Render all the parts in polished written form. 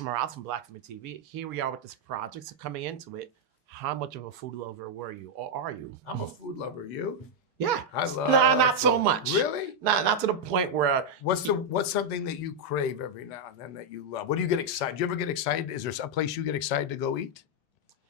Morales from Black Film TV. Here we are with this project. So coming into it, how much of a food lover were you, or are you? I'm a food lover. You? Yeah, I love. nah, not so food. much. Really? Not to the point where. What's something that you crave every now and then that you love? What do you get excited? Do you ever get excited? Is there a place you get excited to go eat?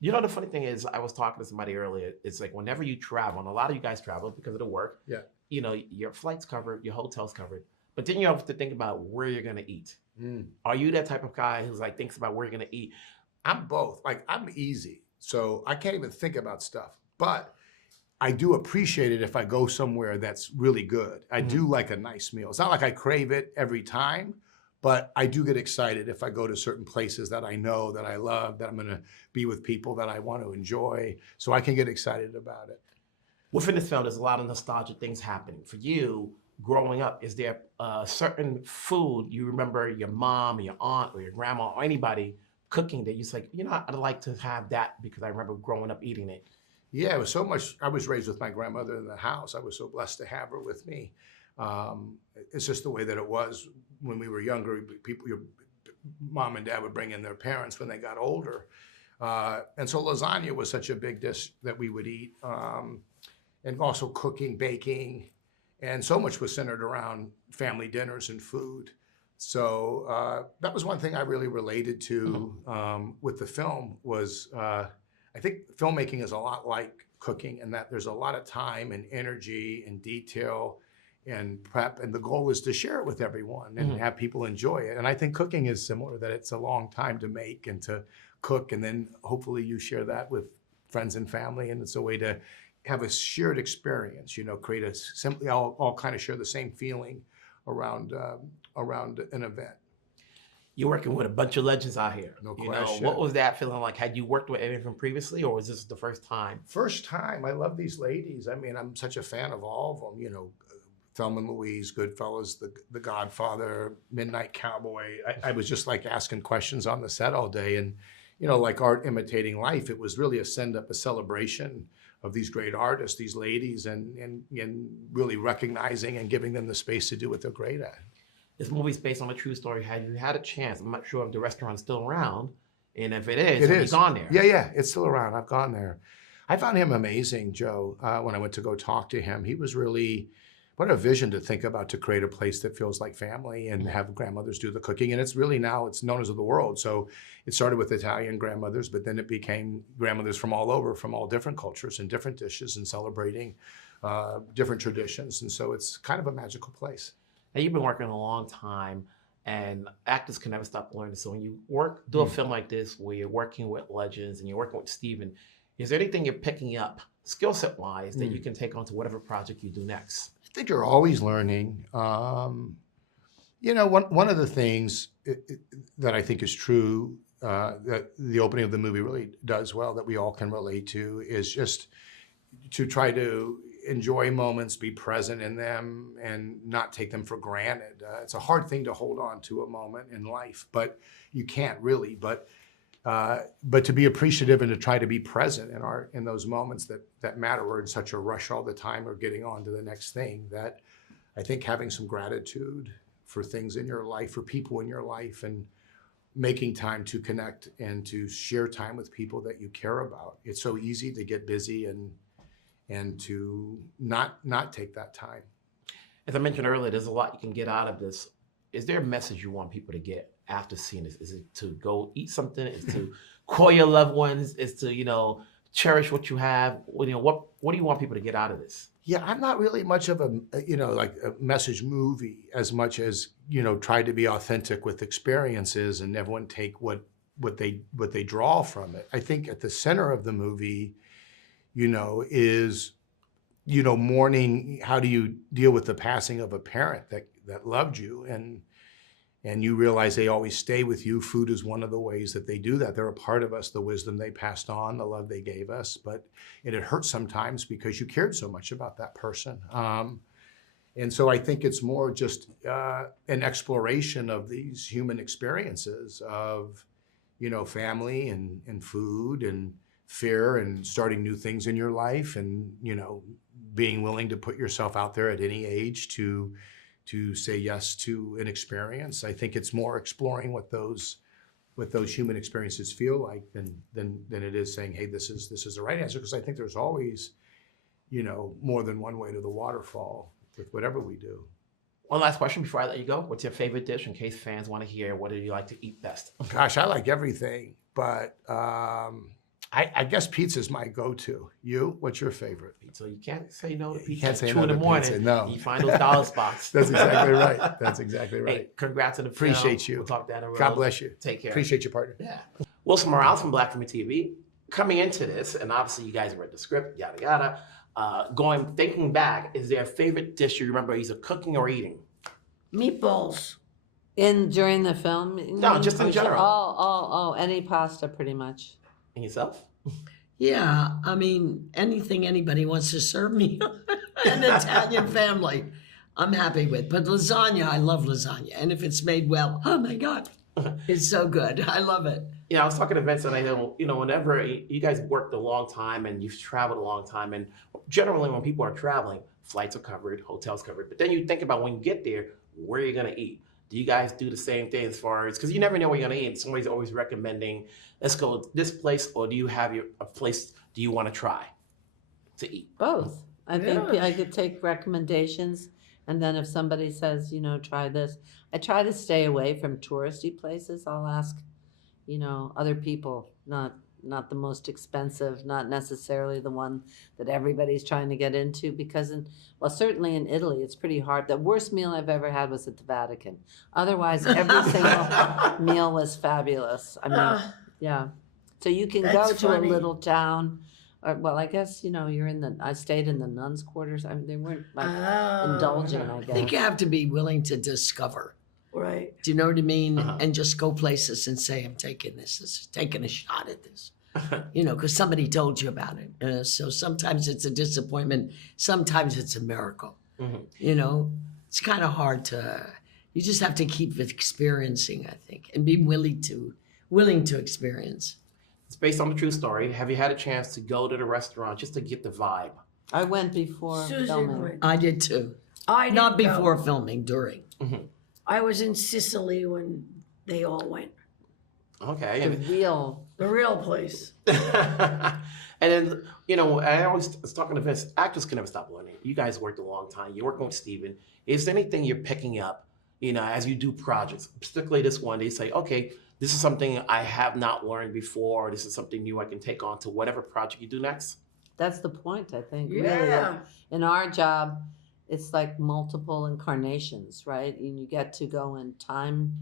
You know, the funny thing is, I was talking to somebody earlier. It's like whenever you travel, and a lot of you guys travel because of the work. Yeah. You know, your flight's covered, your hotel's covered, but then you have to think about where you're gonna eat. Are you that type of guy who's like thinks about where you're gonna eat? I'm both. Like I'm easy, so I can't even think about stuff. But I do appreciate it if I go somewhere that's really good. I do like a nice meal. It's not like I crave it every time, but I do get excited if I go to certain places that I know, that I love, that I'm going to be with people that I want to enjoy. So I can get excited about it. Within this film, there's a lot of nostalgic things happening. For you, growing up, is there a certain food you remember your mom or your aunt or your grandma or anybody cooking that you say, you know, I'd like to have that because I remember growing up eating it? Yeah, it was so much. I was raised with my grandmother in the house. I was so blessed to have her with me. It's just the way that it was when we were younger. People, your mom and dad would bring in their parents when they got older. And so lasagna was such a big dish that we would eat. And also cooking, baking, and so much was centered around family dinners and food. So that was one thing I really related to with the film was I think filmmaking is a lot like cooking in that there's a lot of time and energy and detail and prep, and the goal is to share it with everyone and have people enjoy it. And I think cooking is similar, that it's a long time to make and to cook, and then hopefully you share that with friends and family, and it's a way to have a shared experience, you know, create a simply all kind of share the same feeling around an event. You're working with a bunch of legends out here. No you question. Know, what was that feeling like? Had you worked with any of them previously, or was this the first time? First time. I love these ladies. I mean, I'm such a fan of all of them. You know, Thelma and Louise, Goodfellas, the Godfather, Midnight Cowboy. I was just like asking questions on the set all day, and you know, like art imitating life. It was really a send up, a celebration of these great artists, these ladies, and really recognizing and giving them the space to do what they're great at. This movie's based on a true story. Had you had a chance, I'm not sure if the restaurant's still around, and if it is, have you gone there? Yeah, it's still around. I've gone there. I found him amazing, Joe, when I went to go talk to him. He was really, what a vision to think about, to create a place that feels like family and have grandmothers do the cooking. And it's really now, it's known as of the world. So it started with Italian grandmothers, but then it became grandmothers from all over, from all different cultures and different dishes and celebrating different traditions. And so it's kind of a magical place. Now, you've been working a long time, and actors can never stop learning. So when you do a film like this, where you're working with legends and you're working with Steven, is there anything you're picking up skill set wise that you can take on to whatever project you do next? I think you're always learning. You know, one of the things that I think is true that the opening of the movie really does well, that we all can relate to, is just to try to enjoy moments, be present in them, and not take them for granted. It's a hard thing to hold on to a moment in life, but you can't really. But to be appreciative and to try to be present in those moments that matter. We're in such a rush all the time, or getting on to the next thing, that I think having some gratitude for things in your life, for people in your life, and making time to connect and to share time with people that you care about. It's so easy to get busy and to not take that time. As I mentioned earlier, there's a lot you can get out of this. Is there a message you want people to get after seeing this? Is it to go eat something? Is it to call your loved ones? Is to, you know, cherish what you have? You know, what do you want people to get out of this? Yeah, I'm not really much of a, you know, like a message movie, as much as, you know, try to be authentic with experiences and everyone take what they draw from it. I think at the center of the movie, you know, is, you know, mourning. How do you deal with the passing of a parent that loved you, and you realize they always stay with you. Food is one of the ways that they do that. They're a part of us, the wisdom they passed on, the love they gave us. But it hurts sometimes because you cared so much about that person. And so I think it's more just an exploration of these human experiences of, you know, family and food and fear and starting new things in your life, and, you know, being willing to put yourself out there at any age to say yes to an experience. I think it's more exploring what those what those human experiences feel like than it is saying, hey, this is the right answer. Because I think there's always, more than one way to the waterfall with whatever we do. One last question before I let you go. What's your favorite dish in case fans want to hear? What do you like to eat best? Gosh, I like everything, but I guess pizza's my go-to. You? What's your favorite? So you can't say no to pizza. You can't say at 2 no in the to morning. pizza, no. You find those dollar spots. That's exactly right. That's exactly right. Hey, congrats on the Appreciate film. you. We'll talk down the road. God bless you. Take care. Appreciate you, partner. Yeah. Wilson Morales from Black Film TV. Coming into this, and obviously you guys read the script, yada yada. Thinking back, is there a favorite dish you remember either cooking or eating? Meatballs. During the film? No, just in general. Oh, any pasta pretty much. And yourself? Yeah, I mean, anything anybody wants to serve me, an Italian family, I'm happy with. But lasagna, I love lasagna. And if it's made well, oh my God, it's so good. I love it. Yeah, I was talking to Vince, and I know, whenever you guys worked a long time and you've traveled a long time, and generally when people are traveling, flights are covered, hotels covered. But then you think about when you get there, where you're going to eat. Do you guys do the same thing as far as, because you never know where you're going to eat. Somebody's always recommending, let's go to this place, or do you have a place do you want to try to eat? Both. I think I could take recommendations, and then if somebody says, try this, I try to stay away from touristy places. I'll ask, other people, not the most expensive, not necessarily the one that everybody's trying to get into, because certainly in Italy, it's pretty hard. The worst meal I've ever had was at the Vatican. Otherwise, every single meal was fabulous. I mean, yeah. So you can go to a little town, or, I guess, I stayed in the nuns' quarters. I mean, they weren't indulgent, I guess. I think you have to be willing to discover. Right. Do you know what I mean? And just go places and say, I'm taking taking a shot at this. Because somebody told you about it. So sometimes it's a disappointment. Sometimes it's a miracle. Mm-hmm. It's kind of hard you just have to keep experiencing, I think, and be willing to experience. It's based on the true story. Have you had a chance to go to the restaurant just to get the vibe? I went before filming. I did too. Not before filming, during. Mm-hmm. I was in Sicily when they all went. Okay. The real place. And then, I always was talking to Vince, actors can never stop learning. You guys worked a long time. You're working with Steven. Is there anything you're picking up, as you do projects, particularly this one, they say, okay, this is something I have not learned before, or this is something new I can take on to whatever project you do next? That's the point, I think. Yeah. Really, in our job, it's like multiple incarnations, right? And you get to go in time,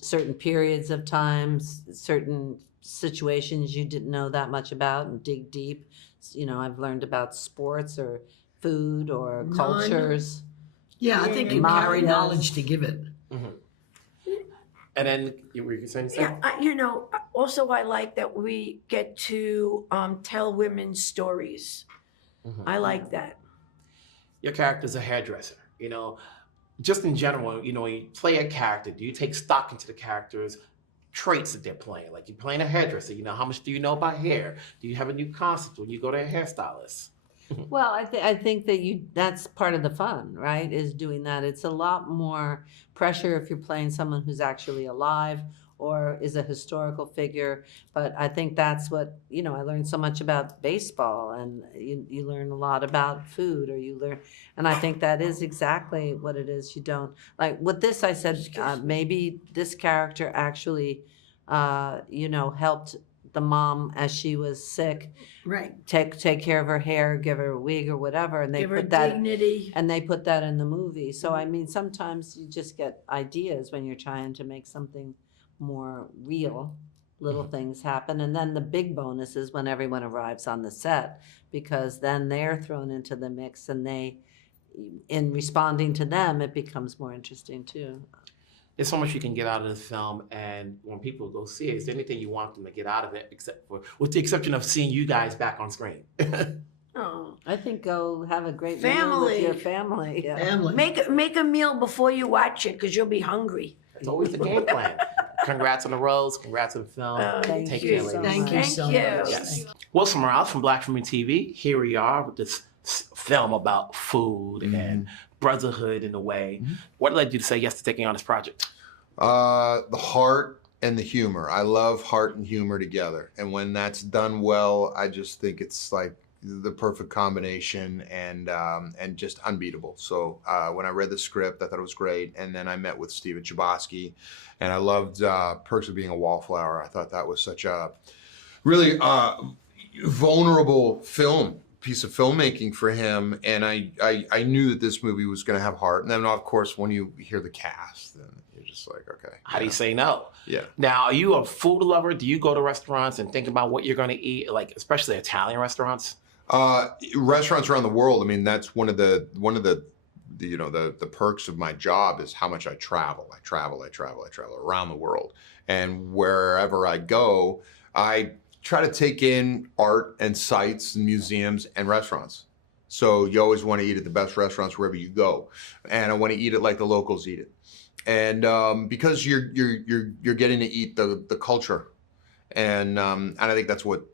certain periods of times, certain situations you didn't know that much about, and dig deep. I've learned about sports or food or cultures. Yeah, I think you carry knowledge to give it. Mm-hmm. And then you were saying something? Yeah, also I like that we get to tell women's stories. Mm-hmm. I like that. Your character's a hairdresser, just in general, when you play a character, do you take stock into the character's traits that they're playing? Like you're playing a hairdresser, how much do you know about hair? Do you have a new concept when you go to a hairstylist? Well, I think that that's part of the fun, right? Is doing that. It's a lot more pressure if you're playing someone who's actually alive or is a historical figure. But I think that's what, I learned so much about baseball, and you learn a lot about food, and I think that is exactly what it is. You don't, like with this, I said, maybe this character actually, helped the mom as she was sick, Right. take care of her hair, give her a wig or whatever, and they Give her put that dignity. and they put that in the movie. So I mean, sometimes you just get ideas when you're trying to make something more real. Little things happen, and then the big bonus is when everyone arrives on the set, because then they're thrown into the mix, and in responding to them, it becomes more interesting too. There's so much you can get out of this film, and when people go see it, is there anything you want them to get out of it, with the exception of seeing you guys back on screen? Oh. I think go have a great meal Family. with your family. Yeah. Family. Make a meal before you watch it, because you'll be hungry. It's always the game plan. Congrats on the roles. Congrats on the film. Thank Take you care, so ladies. Thank you much. so Thank you. much. Yes. Wilson Morales from Black Film TV. Here we are with this film about food and brotherhood in a way. What led you to say yes to taking on this project? The heart and the humor. I love heart and humor together. And when that's done well, I just think it's like the perfect combination and just unbeatable. So when I read the script, I thought it was great. And then I met with Steve at Chbosky, and I loved Perks of Being a Wallflower. I thought that was such a really vulnerable piece of filmmaking for him. And I knew that this movie was going to have heart. And then, of course, when you hear the cast, then you're just like, okay. How do you say no? Yeah. Now, are you a food lover? Do you go to restaurants and think about what you're going to eat, like especially Italian restaurants? Restaurants around the world. I mean, that's one of the perks of my job is how much I travel. I travel around the world, and wherever I go, I try to take in art and sites and museums and restaurants. So you always want to eat at the best restaurants wherever you go, and I want to eat it like the locals eat it, and because you're getting to eat the culture, and I think that's what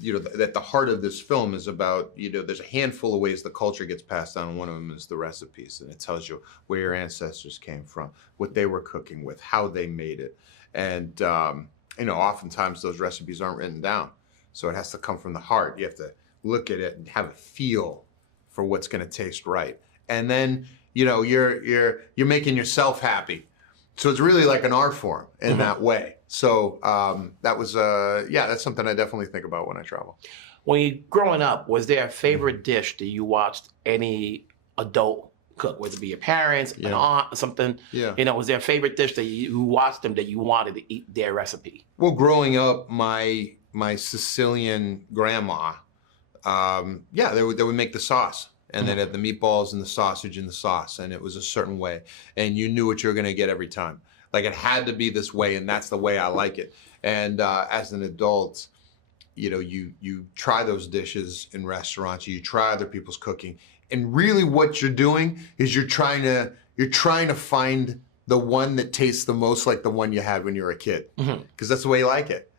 that the heart of this film is about. There's a handful of ways the culture gets passed down, and one of them is the recipes, and it tells you where your ancestors came from, what they were cooking with, how they made it, and oftentimes those recipes aren't written down, so it has to come from the heart. You have to look at it and have a feel for what's going to taste right, and then you're making yourself happy. So it's really like an art form in that way. So that was that's something I definitely think about when I travel. When you growing up, was there a favorite dish that you watched any adult cook, whether it be your parents, an aunt, or something? Yeah. Was there a favorite dish that you watched them that you wanted to eat their recipe? Well, growing up, my Sicilian grandma, they would make the sauce. And they'd have the meatballs and the sausage and the sauce, and it was a certain way. And you knew what you were going to get every time. Like, it had to be this way, and that's the way I like it. And as an adult, you try those dishes in restaurants, you try other people's cooking, and really what you're doing is you're trying to find the one that tastes the most like the one you had when you were a kid, because that's the way you like it.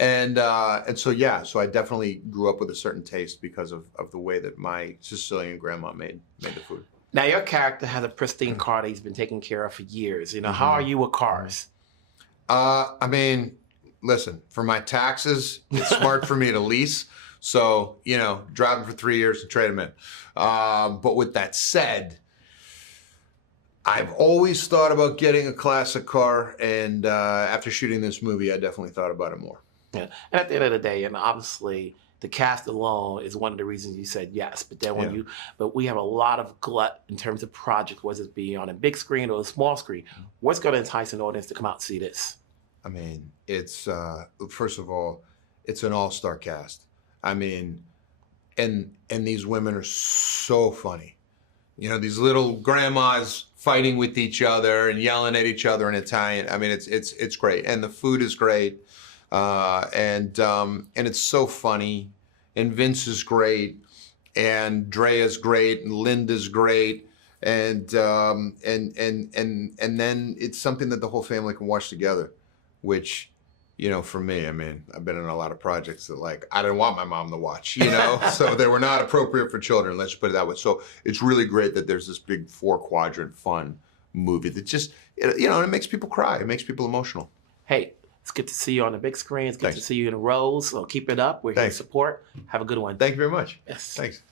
And so I definitely grew up with a certain taste because of the way that my Sicilian grandma made the food. Now, your character has a pristine car that he's been taking care of for years. How are you with cars? I mean, listen, for my taxes, it's smart for me to lease. So, drive them for 3 years and trade them in. But with that said, I've always thought about getting a classic car. And after shooting this movie, I definitely thought about it more. Yeah. And at the end of the day, and obviously the cast alone is one of the reasons you said yes. But then but we have a lot of glut in terms of projects, whether it be on a big screen or a small screen. What's going to entice an audience to come out and see this? I mean, it's first of all, it's an all-star cast. I mean, and these women are so funny. These little grandmas fighting with each other and yelling at each other in Italian. I mean, it's great, and the food is great. And it's so funny, and Vince is great, and Drea's great, and Linda's great, and then it's something that the whole family can watch together, which, for me, I mean, I've been in a lot of projects that I didn't want my mom to watch, so they were not appropriate for children, let's put it that way. So it's really great that there's this big 4-quadrant fun movie that just, it makes people cry, it makes people emotional. Hey, it's good to see you on the big screen. It's good to see you in the roles. So keep it up. We're here to support. Have a good one. Thank you very much. Yes. Thanks.